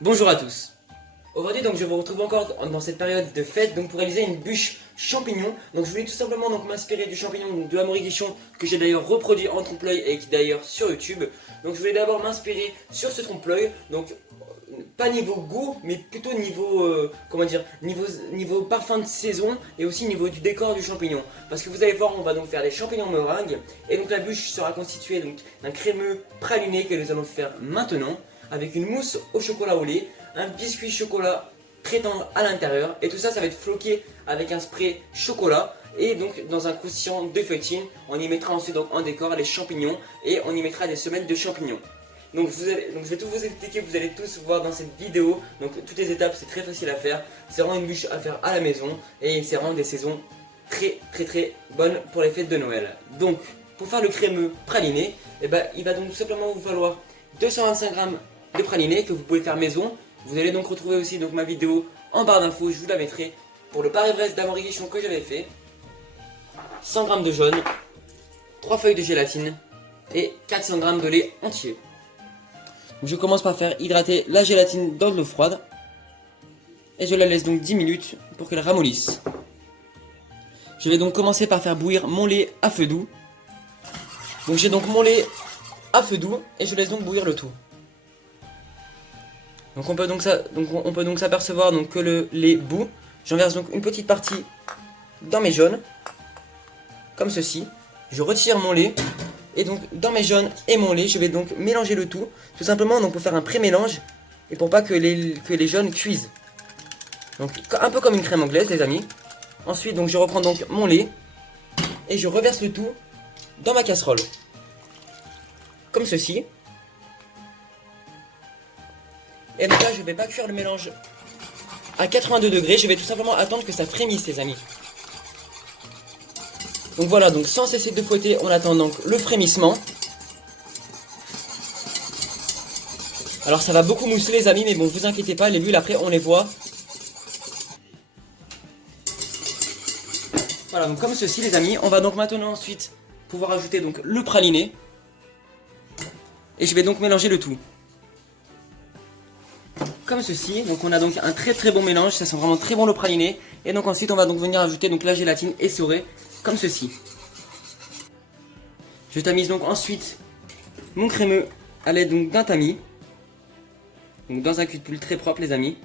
Bonjour à tous. Aujourd'hui donc je vous retrouve encore dans cette période de fête donc pour réaliser une bûche champignon. Donc je voulais tout simplement donc m'inspirer du champignon de Amaury Guichon que j'ai d'ailleurs reproduit en trompe-l'œil et qui est d'ailleurs sur YouTube. Donc je voulais d'abord m'inspirer sur ce trompe-l'œil, donc pas niveau goût mais plutôt niveau comment dire, niveau parfum de saison et aussi niveau du décor du champignon. Parce que vous allez voir, on va donc faire des champignons meringues et donc la bûche sera constituée donc d'un crémeux praliné que nous allons faire maintenant, avec une mousse au chocolat au lait, un biscuit chocolat très tendre à l'intérieur, et tout ça, ça va être floqué avec un spray chocolat, et donc dans un croustillant de feuilletine, on y mettra ensuite donc en décor les champignons, et on y mettra des semelles de champignons. Donc je vais tout vous expliquer, vous allez tous voir dans cette vidéo, donc toutes les étapes, c'est très facile à faire, c'est vraiment une bûche à faire à la maison, et c'est vraiment des saisons très bonnes pour les fêtes de Noël. Donc, pour faire le crémeux praliné, il va donc tout simplement vous falloir 225 g de praliné que vous pouvez faire maison. Vous allez donc retrouver aussi donc ma vidéo en barre d'infos, je vous la mettrai, pour le Paris-Brest d'Amaury Guichon que j'avais fait. 100 g de jaune, 3 feuilles de gélatine et 400 g de lait entier. Donc je commence par faire hydrater la gélatine dans de l'eau froide et je la laisse donc 10 minutes pour qu'elle ramollisse. Je vais donc commencer par faire bouillir mon lait à feu doux. Donc j'ai donc mon lait à feu doux et je laisse donc bouillir le tout. Donc on peut donc s'apercevoir donc que le lait bout. J'en verse donc une petite partie dans mes jaunes, comme ceci. Je retire mon lait et donc dans mes jaunes et mon lait, je vais donc mélanger le tout simplement donc pour faire un pré-mélange et pour pas que les jaunes cuisent. Donc un peu comme une crème anglaise les amis. Ensuite donc je reprends donc mon lait et je reverse le tout dans ma casserole, comme ceci. Et donc là je vais pas cuire le mélange à 82 degrés, je vais tout simplement attendre que ça frémisse les amis. Donc voilà, donc sans cesser de fouetter, on attend donc le frémissement. Alors ça va beaucoup mousser les amis, mais bon vous inquiétez pas, les bulles après on les voit. Voilà, donc comme ceci les amis, on va donc maintenant ensuite pouvoir ajouter donc le praliné. Et je vais donc mélanger le tout. Comme ceci, donc on a donc un très bon mélange, ça sent vraiment très bon le praliné. Et donc ensuite on va donc venir ajouter donc la gélatine essorée, comme ceci. Je tamise donc ensuite mon crémeux à l'aide donc d'un tamis. Donc dans un cul-de-poule très propre les amis.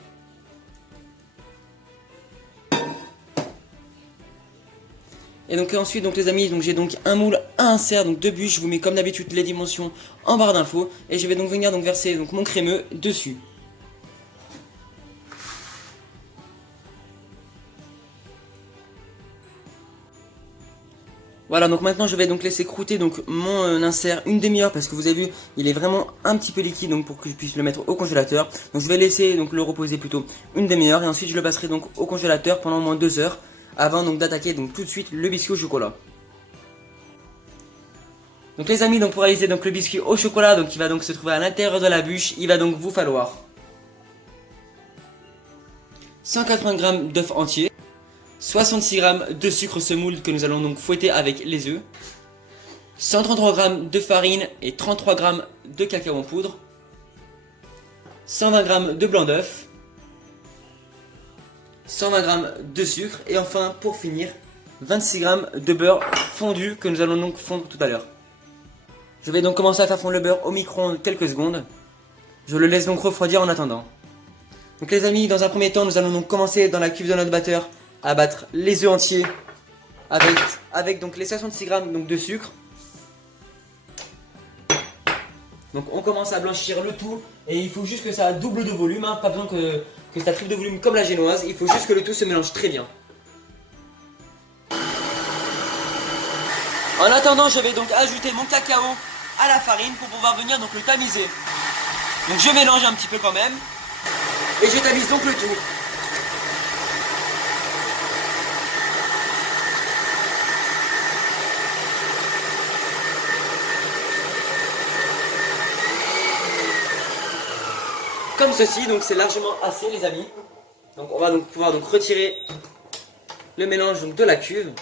Et donc ensuite donc les amis, donc j'ai donc un moule à insert, donc 2 bûches, je vous mets comme d'habitude les dimensions en barre d'infos. Et je vais donc venir donc verser donc mon crémeux dessus. Voilà, donc maintenant je vais donc laisser croûter donc mon insert une demi-heure parce que vous avez vu, il est vraiment un petit peu liquide donc pour que je puisse le mettre au congélateur. Donc je vais laisser donc le reposer plutôt une demi-heure et ensuite je le passerai donc au congélateur pendant au moins 2 heures avant donc d'attaquer donc tout de suite le biscuit au chocolat. Donc les amis, donc pour réaliser donc le biscuit au chocolat donc qui va donc se trouver à l'intérieur de la bûche, il va donc vous falloir 180 g d'œufs entiers, 66 g de sucre semoule que nous allons donc fouetter avec les œufs, 133 g de farine et 33 g de cacao en poudre, 120 g de blanc d'œuf, 120 g de sucre et enfin pour finir 26 g de beurre fondu que nous allons donc fondre tout à l'heure. Je vais donc commencer à faire fondre le beurre au micro-ondes quelques secondes. Je le laisse donc refroidir en attendant. Donc les amis, dans un premier temps, nous allons donc commencer dans la cuve de notre batteur à battre les œufs entiers avec donc les 66 g donc de sucre. Donc on commence à blanchir le tout et il faut juste que ça double de volume, hein, pas besoin que ça triple de volume comme la génoise, il faut juste que le tout se mélange très bien. En attendant, je vais donc ajouter mon cacao à la farine pour pouvoir venir donc le tamiser. Donc je mélange un petit peu quand même et je tamise donc le tout. Comme ceci, donc c'est largement assez les amis. Donc on va donc pouvoir donc retirer le mélange donc de la cuve.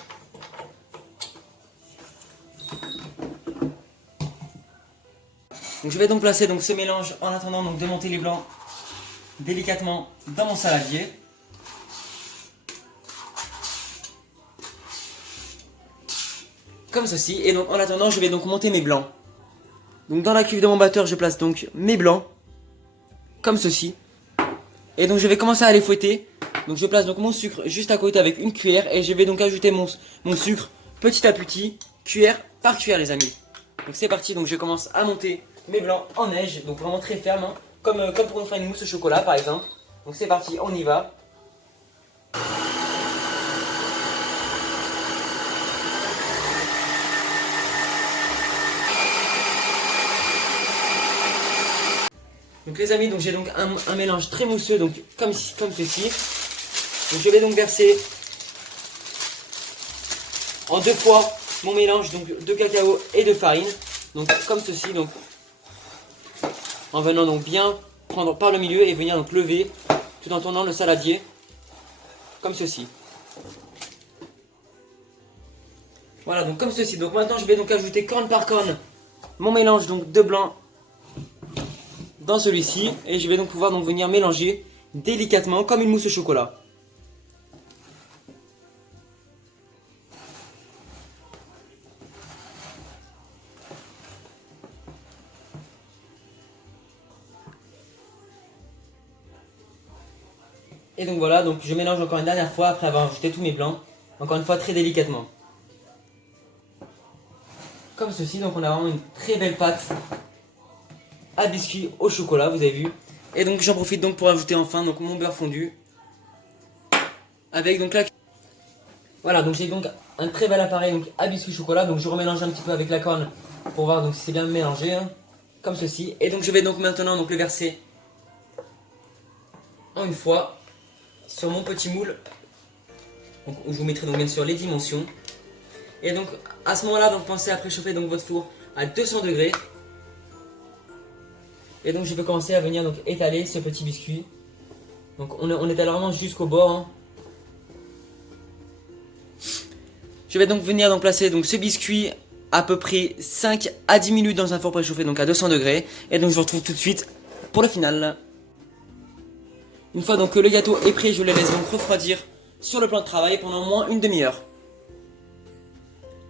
Donc je vais donc placer donc ce mélange en attendant donc de monter les blancs délicatement dans mon saladier. Comme ceci. Et donc en attendant, je vais donc monter mes blancs. Donc dans la cuve de mon batteur, je place donc mes blancs. Comme ceci. Et donc je vais commencer à les fouetter. Donc je place donc mon sucre juste à côté avec une cuillère. Et je vais donc ajouter mon sucre petit à petit, cuillère par cuillère les amis. Donc c'est parti, donc je commence à monter mes blancs en neige. Donc vraiment très ferme, hein, comme pour faire une mousse au chocolat par exemple. Donc c'est parti, on y va. Donc les amis, donc j'ai donc un mélange très mousseux, donc comme ceci. Donc je vais donc verser en deux fois mon mélange donc de cacao et de farine. Donc comme ceci, donc en venant donc bien prendre par le milieu et venir donc lever tout en tournant le saladier comme ceci. Voilà, donc comme ceci. Donc maintenant je vais donc ajouter corne par corne mon mélange donc de blanc dans celui-ci et je vais donc pouvoir donc venir mélanger délicatement comme une mousse au chocolat. Et donc voilà, donc je mélange encore une dernière fois après avoir ajouté tous mes blancs, encore une fois très délicatement. Comme ceci, donc on a vraiment une très belle pâte à biscuit au chocolat, vous avez vu. Et donc j'en profite donc pour ajouter enfin donc mon beurre fondu avec donc la... Voilà, donc j'ai donc un très bel appareil donc à biscuit chocolat, donc je remélange un petit peu avec la corne pour voir donc si c'est bien mélangé, hein, comme ceci. Et donc je vais donc maintenant donc le verser en une fois sur mon petit moule, donc, où je vous mettrai donc bien sûr les dimensions. Et donc à ce moment-là, donc pensez à préchauffer donc votre four à 200 degrés. Et donc je peux commencer à venir donc étaler ce petit biscuit. Donc on étale vraiment jusqu'au bord, hein. Je vais donc venir donc placer donc ce biscuit à peu près 5 à 10 minutes dans un four préchauffé donc à 200 degrés. Et donc je vous retrouve tout de suite pour le final. Une fois donc que le gâteau est prêt, je le laisse donc refroidir sur le plan de travail pendant au moins une demi-heure.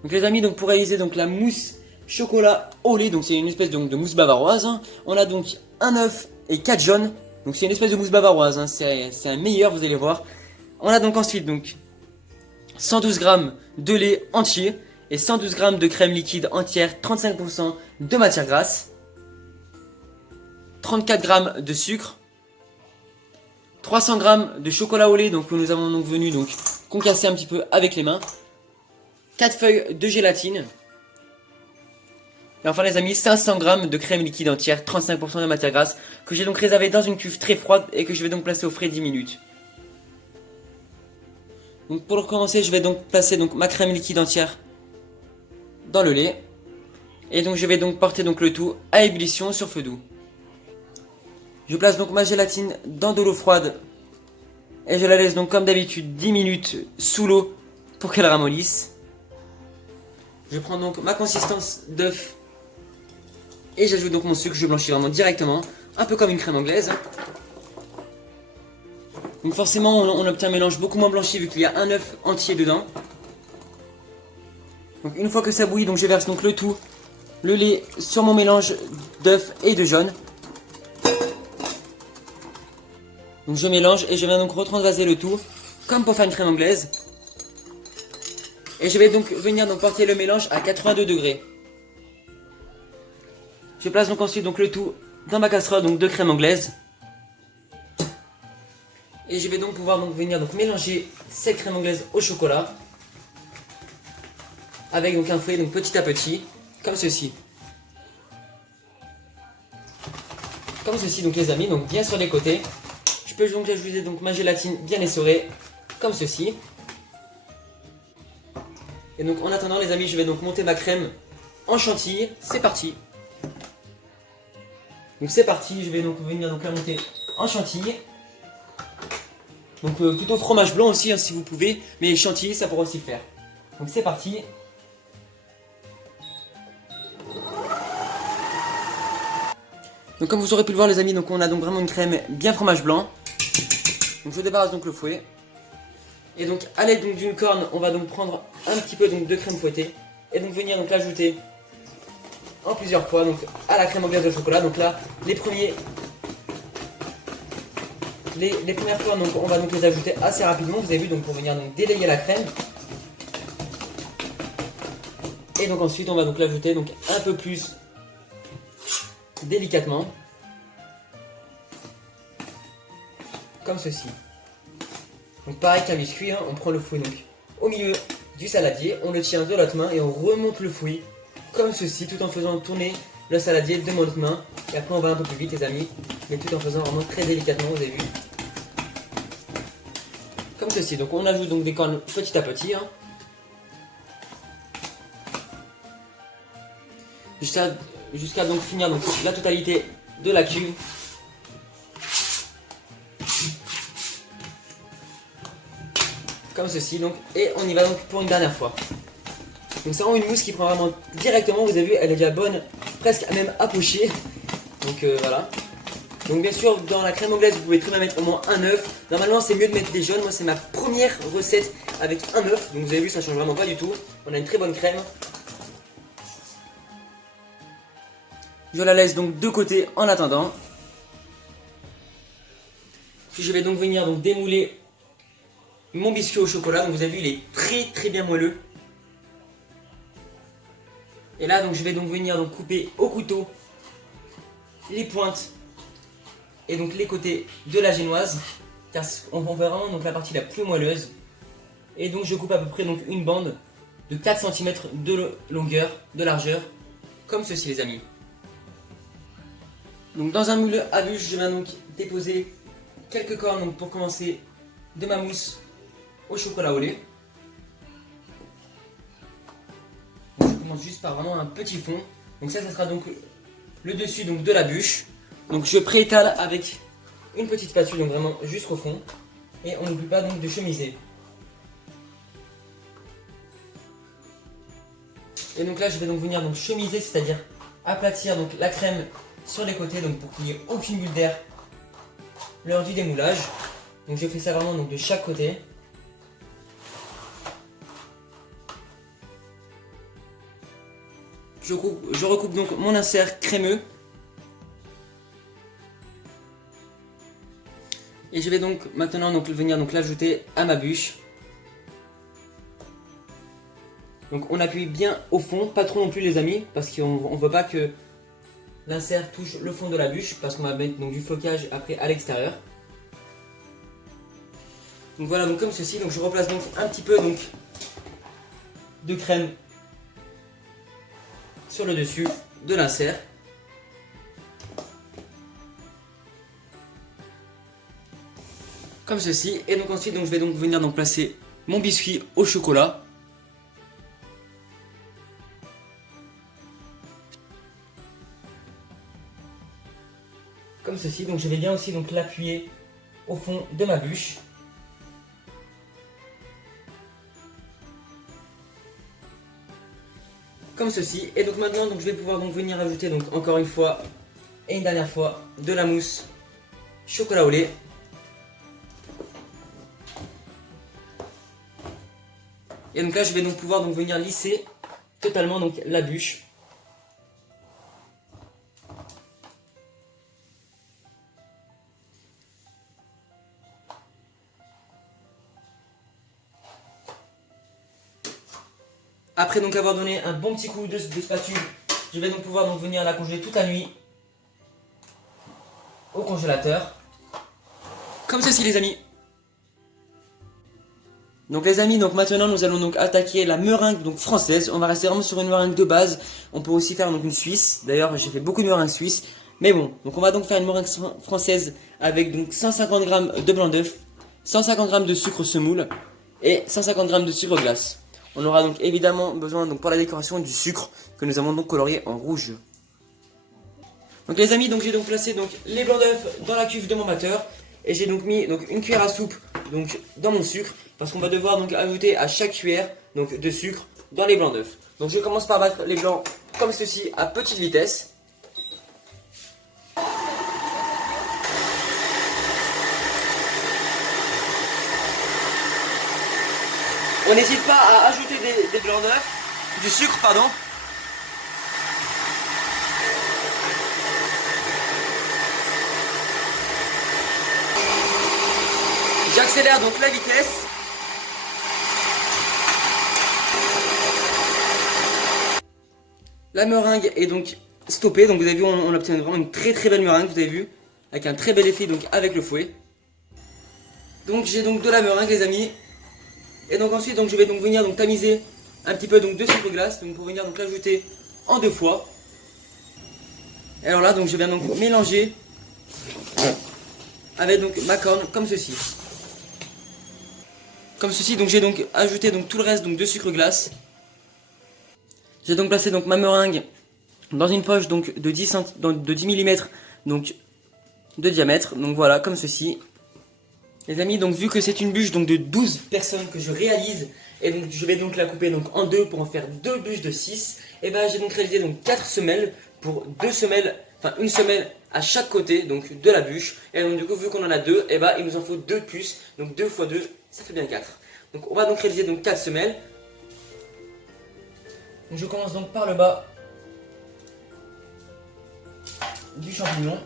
Donc les amis, donc pour réaliser donc la mousse chocolat au lait, donc c'est une espèce donc de mousse bavaroise, hein. On a donc un œuf et 4 jaunes. Donc c'est une espèce de mousse bavaroise, hein. C'est un meilleur, vous allez voir. On a donc ensuite donc 112 g de lait entier et 112 g de crème liquide entière, 35% de matière grasse, 34 g de sucre, 300 g de chocolat au lait donc que nous avons donc venu donc concasser un petit peu avec les mains, 4 feuilles de gélatine. Et enfin les amis, 500 g de crème liquide entière, 35% de matière grasse, que j'ai donc réservé dans une cuve très froide et que je vais donc placer au frais 10 minutes. Donc pour recommencer, je vais donc placer donc ma crème liquide entière dans le lait. Et donc je vais donc porter donc le tout à ébullition sur feu doux. Je place donc ma gélatine dans de l'eau froide et je la laisse donc comme d'habitude 10 minutes sous l'eau pour qu'elle ramollisse. Je prends donc ma consistance d'œuf et j'ajoute donc mon sucre, je blanchis vraiment directement, un peu comme une crème anglaise. Donc forcément on obtient un mélange beaucoup moins blanchi vu qu'il y a un œuf entier dedans. Donc une fois que ça bouillit, donc je verse donc le tout, le lait sur mon mélange d'œuf et de jaune. Donc je mélange et je viens donc retransvaser le tout comme pour faire une crème anglaise. Et je vais donc venir donc porter le mélange à 82 degrés. Je place donc ensuite donc le tout dans ma casserole donc de crème anglaise. Et je vais donc pouvoir donc venir donc mélanger cette crème anglaise au chocolat avec donc un fouet donc petit à petit comme ceci. Comme ceci donc les amis, donc bien sur les côtés. Je peux donc ajouter donc ma gélatine bien essorée comme ceci. Et donc en attendant les amis, je vais donc monter ma crème en chantilly. C'est parti. Donc c'est parti, je vais donc venir donc la monter en chantilly. Donc plutôt fromage blanc aussi hein, si vous pouvez, mais chantilly ça pourra aussi le faire. Donc c'est parti. Donc comme vous aurez pu le voir les amis, donc on a donc vraiment une crème bien fromage blanc. Donc je débarrasse donc le fouet. Et donc à l'aide donc d'une corne, on va donc prendre un petit peu donc de crème fouettée et donc venir donc l'ajouter en plusieurs fois donc à la crème anglaise de chocolat. Donc là les premières fois donc on va donc les ajouter assez rapidement, vous avez vu, donc pour venir donc délayer la crème. Et donc ensuite on va donc l'ajouter donc un peu plus délicatement, comme ceci. Donc pareil qu'un biscuit, hein, on prend le fouet donc au milieu du saladier, on le tient de l'autre main et on remonte le fouet comme ceci, tout en faisant tourner le saladier de notre main. Et après on va un peu plus vite les amis, mais tout en faisant vraiment très délicatement, vous avez vu. Comme ceci, donc on ajoute donc des cornes petit à petit. Hein. Jusqu'à donc finir donc la totalité de la cuve. Comme ceci donc, et on y va donc pour une dernière fois. Donc c'est vraiment une mousse qui prend vraiment directement, vous avez vu, elle est déjà bonne, presque même à pocher. Donc voilà. Donc bien sûr dans la crème anglaise vous pouvez très bien mettre au moins un œuf. Normalement c'est mieux de mettre des jaunes, moi c'est ma première recette avec un œuf. Donc vous avez vu, ça change vraiment pas du tout. On a une très bonne crème. Je la laisse donc de côté en attendant. Puis je vais donc venir donc démouler mon biscuit au chocolat. Donc vous avez vu, il est très bien moelleux. Et là donc je vais donc venir donc couper au couteau les pointes et donc les côtés de la génoise, car on veut vraiment donc la partie la plus moelleuse. Et donc je coupe à peu près donc une bande de 4 cm de longueur, de largeur, comme ceci les amis. Donc dans un moule à bûche, je vais donc déposer quelques cornes donc, pour commencer de ma mousse au chocolat au lait. Donc, je commence juste par vraiment un petit fond. Donc ça sera donc le dessus donc, de la bûche. Donc je préétale avec une petite spatule donc vraiment jusqu'au fond. Et on n'oublie pas donc de chemiser. Et donc là je vais donc venir donc chemiser, c'est-à-dire aplatir donc la crème sur les côtés donc pour qu'il n'y ait aucune bulle d'air lors du démoulage. Donc je fais ça vraiment donc de chaque côté. Je recoupe donc mon insert crémeux. Et je vais donc maintenant donc venir donc l'ajouter à ma bûche. Donc on appuie bien au fond, pas trop non plus les amis, parce qu'on ne veut pas que l'insert touche le fond de la bûche, parce qu'on va mettre donc du flocage après à l'extérieur. Donc voilà, donc comme ceci, donc je replace donc un petit peu donc de crème sur le dessus de l'insert. Comme ceci, et donc ensuite donc, je vais donc venir donc placer mon biscuit au chocolat. Comme ceci, donc je vais bien aussi donc l'appuyer au fond de ma bûche. Comme ceci, et donc maintenant donc, je vais pouvoir donc venir ajouter donc encore une fois et une dernière fois de la mousse chocolat au lait. Et donc là je vais donc pouvoir donc venir lisser totalement donc la bûche. Après donc avoir donné un bon petit coup de spatule, je vais donc pouvoir donc venir la congeler toute la nuit au congélateur. Comme ceci les amis. Donc les amis, donc maintenant nous allons donc attaquer la meringue donc française. On va rester vraiment sur une meringue de base. On peut aussi faire donc une suisse. D'ailleurs j'ai fait beaucoup de meringues suisses. Mais bon, donc on va donc faire une meringue française avec donc 150 g de blanc d'œuf, 150 g de sucre semoule et 150 g de sucre glace. On aura donc évidemment besoin donc pour la décoration du sucre que nous avons donc colorié en rouge. Donc les amis, donc j'ai donc placé donc les blancs d'œufs dans la cuve de mon batteur et j'ai donc mis donc une cuillère à soupe donc dans mon sucre parce qu'on va devoir donc ajouter à chaque cuillère donc de sucre dans les blancs d'œufs. Donc je commence par battre les blancs comme ceci à petite vitesse. On n'hésite pas à ajouter des blancs d'œufs, du sucre pardon. J'accélère donc la vitesse. La meringue est donc stoppée, donc vous avez vu on obtient vraiment une très belle meringue, vous avez vu, avec un très bel effet donc avec le fouet. Donc j'ai donc de la meringue les amis. Et donc ensuite donc je vais donc venir donc tamiser un petit peu donc de sucre glace, donc pour venir donc l'ajouter en 2 fois. Et alors là donc je viens donc mélanger avec donc ma corne comme ceci. Comme ceci, donc j'ai donc ajouté donc tout le reste donc de sucre glace. J'ai donc placé donc ma meringue dans une poche donc de 10 mm donc de diamètre. Donc voilà, comme ceci. Les amis, donc vu que c'est une bûche donc de 12 personnes que je réalise, et donc je vais donc la couper donc en deux pour en faire 2 bûches de 6, et ben j'ai donc réalisé donc 4 semelles pour 2 semelles, enfin une semelle à chaque côté donc de la bûche. Et donc du coup vu qu'on en a 2, et ben il nous en faut 2 puces, donc 2 x 2, ça fait bien 4. Donc on va donc réaliser donc 4 semelles. Donc je commence donc par le bas du champignon.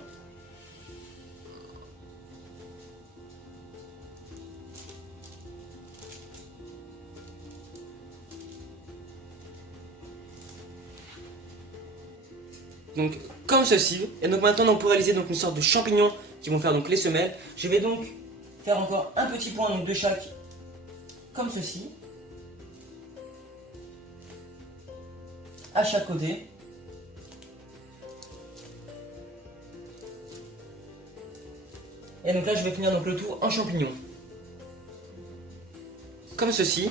Donc comme ceci. Et donc maintenant donc, pour réaliser donc une sorte de champignons qui vont faire donc les semelles, je vais donc faire encore un petit point donc de chaque comme ceci. À chaque côté. Et donc là je vais finir donc le tout en champignons. Comme ceci.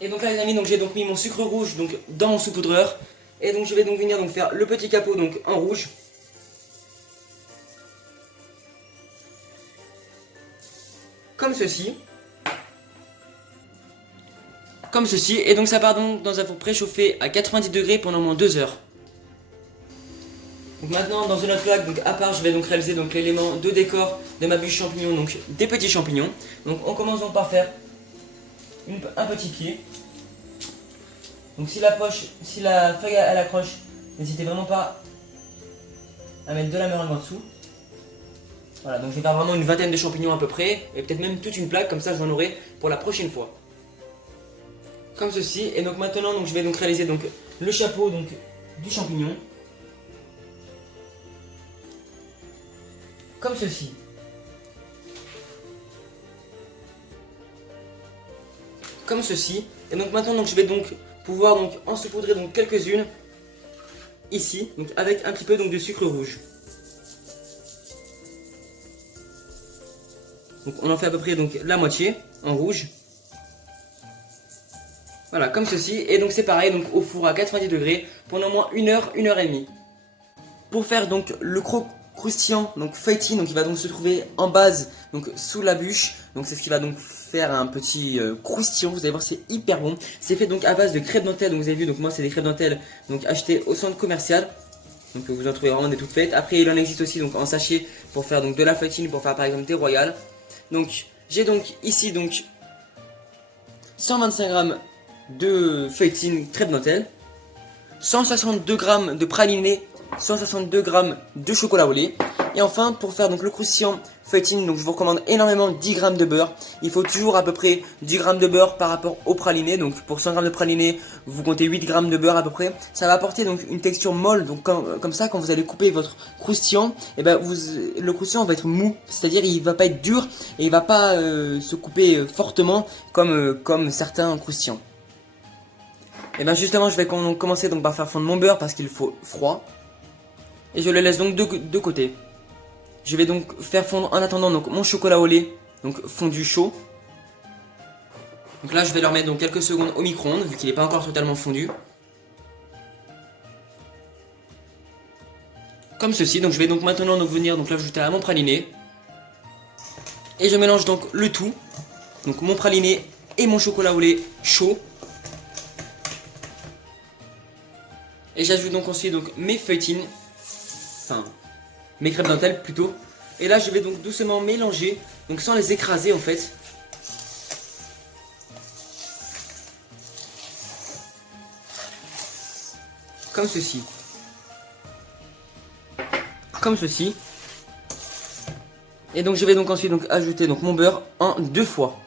Et donc là les amis, donc j'ai donc mis mon sucre rouge donc dans mon saupoudreur. Et donc je vais donc venir donc faire le petit capot donc en rouge. Comme ceci. Comme ceci. Et donc ça part donc dans un four préchauffé à 90 degrés pendant au moins 2 heures. Donc maintenant dans une autre plaque donc à part je vais donc réaliser donc l'élément de décor de ma bûche champignon, donc des petits champignons. Donc on commence donc par faire un petit pied. Donc si la feuille elle accroche, n'hésitez vraiment pas à mettre de la meringue en dessous. Voilà, donc je vais faire vraiment une vingtaine de champignons à peu près, et peut-être même toute une plaque, comme ça j'en aurai pour la prochaine fois. Comme ceci, et donc maintenant donc, je vais donc réaliser donc, le chapeau donc, du champignon. Comme ceci. Comme ceci. Et donc maintenant donc, je vais donc pouvoir donc, en saupoudrer donc, quelques-unes ici, donc, avec un petit peu donc, de sucre rouge. Donc on en fait à peu près donc, la moitié en rouge. Voilà, comme ceci. Et donc c'est pareil, donc au four à 90 degrés pendant au moins 1 heure, 1 heure et demie. Pour faire donc le croustillant, donc feuilletis, donc il va donc se trouver en base, donc sous la bûche. Donc c'est ce qui va donc faire un petit croustillant. Vous allez voir, c'est hyper bon. C'est fait donc à base de crêpes dentelles. Donc vous avez vu, donc moi c'est des crêpes dentelles donc achetées au centre commercial. Donc vous en trouvez vraiment des toutes faites. Après il en existe aussi donc en sachet pour faire donc de la feuilletine, pour faire par exemple des royales. Donc j'ai donc ici donc 125 g de feuilletine crêpes dentelles, 162 g de praliné, 162 g de chocolat au lait. Et enfin pour faire donc le croustillant feuilletine, donc je vous recommande énormément 10 g de beurre. Il faut toujours à peu près 10 g de beurre par rapport au praliné. Donc pour 100 g de praliné, vous comptez 8 g de beurre à peu près. Ça va apporter donc une texture molle. Donc comme ça, quand vous allez couper votre croustillant, et ben le croustillant va être mou. C'est-à-dire il va pas être dur et il va pas se couper fortement comme certains croustillants. Et bien justement je vais commencer donc par faire fondre mon beurre parce qu'il faut froid. Et je le laisse donc de côté. Je vais donc faire fondre en attendant donc mon chocolat au lait, donc fondu chaud. Donc là je vais le remettre donc quelques secondes au micro-ondes vu qu'il n'est pas encore totalement fondu. Comme ceci, donc je vais donc maintenant donc venir donc l'ajouter à mon praliné. Et je mélange donc le tout. Donc mon praliné et mon chocolat au lait chaud. Et j'ajoute donc ensuite donc mes feuilletines, enfin mes crêpes dentelles plutôt. Et là je vais donc doucement mélanger, donc sans les écraser en fait. Comme ceci. Comme ceci. Et donc je vais donc ensuite donc ajouter donc mon beurre en 2 fois.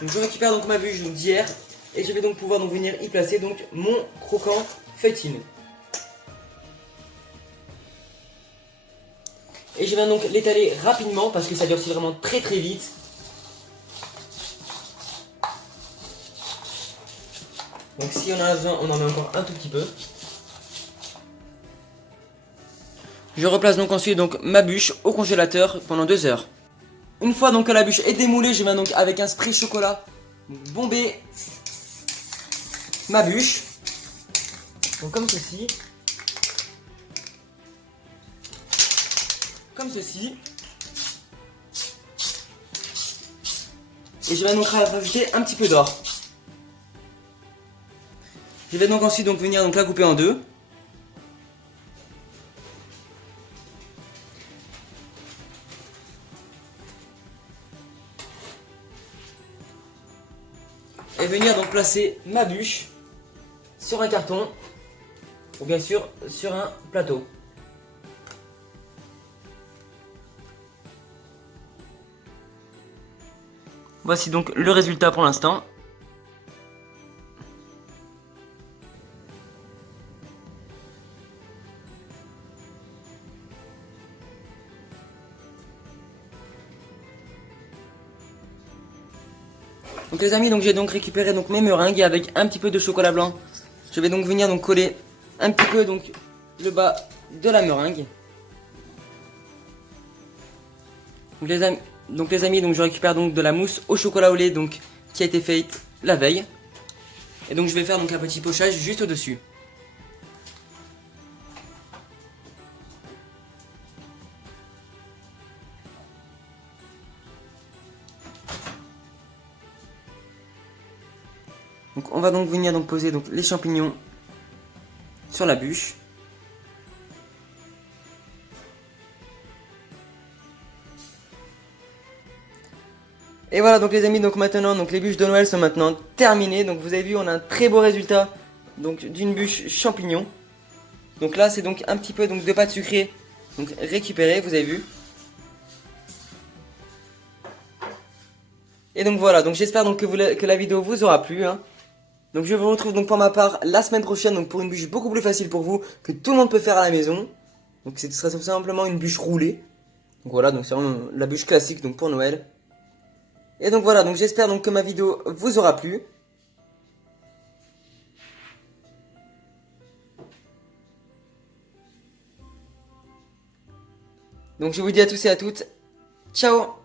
Donc je récupère donc ma bûche d'hier et je vais donc pouvoir donc venir y placer donc mon croquant feuilletine. Et je viens donc l'étaler rapidement parce que ça durcit vraiment très vite. Donc si on en a besoin, on en met encore un tout petit peu. Je replace donc ensuite donc ma bûche au congélateur pendant 2 heures. Une fois donc que la bûche est démoulée, je viens donc avec un spray chocolat bomber ma bûche. Donc comme ceci. Comme ceci. Et je vais donc rajouter un petit peu d'or. Je vais donc ensuite donc venir donc la couper en 2. Et venir donc placer ma bûche sur un carton ou bien sûr sur un plateau. Voici donc le résultat pour l'instant. Donc les amis, donc j'ai donc récupéré donc mes meringues avec un petit peu de chocolat blanc. Je vais donc venir donc coller un petit peu donc le bas de la meringue. Donc les amis, donc je récupère donc de la mousse au chocolat au lait donc qui a été faite la veille. Et donc je vais faire donc un petit pochage juste au-dessus. Donc on va donc venir donc poser donc les champignons sur la bûche. Et voilà donc les amis, donc maintenant donc les bûches de Noël sont maintenant terminées. Donc vous avez vu, on a un très beau résultat donc d'une bûche champignon. Donc là c'est donc un petit peu donc de pâte sucrée donc récupérée, vous avez vu. Et donc voilà, donc j'espère donc que la vidéo vous aura plu, hein. Donc je vous retrouve donc pour ma part la semaine prochaine donc pour une bûche beaucoup plus facile pour vous que tout le monde peut faire à la maison. Donc ce serait tout simplement une bûche roulée. Donc voilà, donc c'est vraiment la bûche classique donc pour Noël. Et donc voilà, donc j'espère donc que ma vidéo vous aura plu. Donc je vous dis à tous et à toutes, ciao!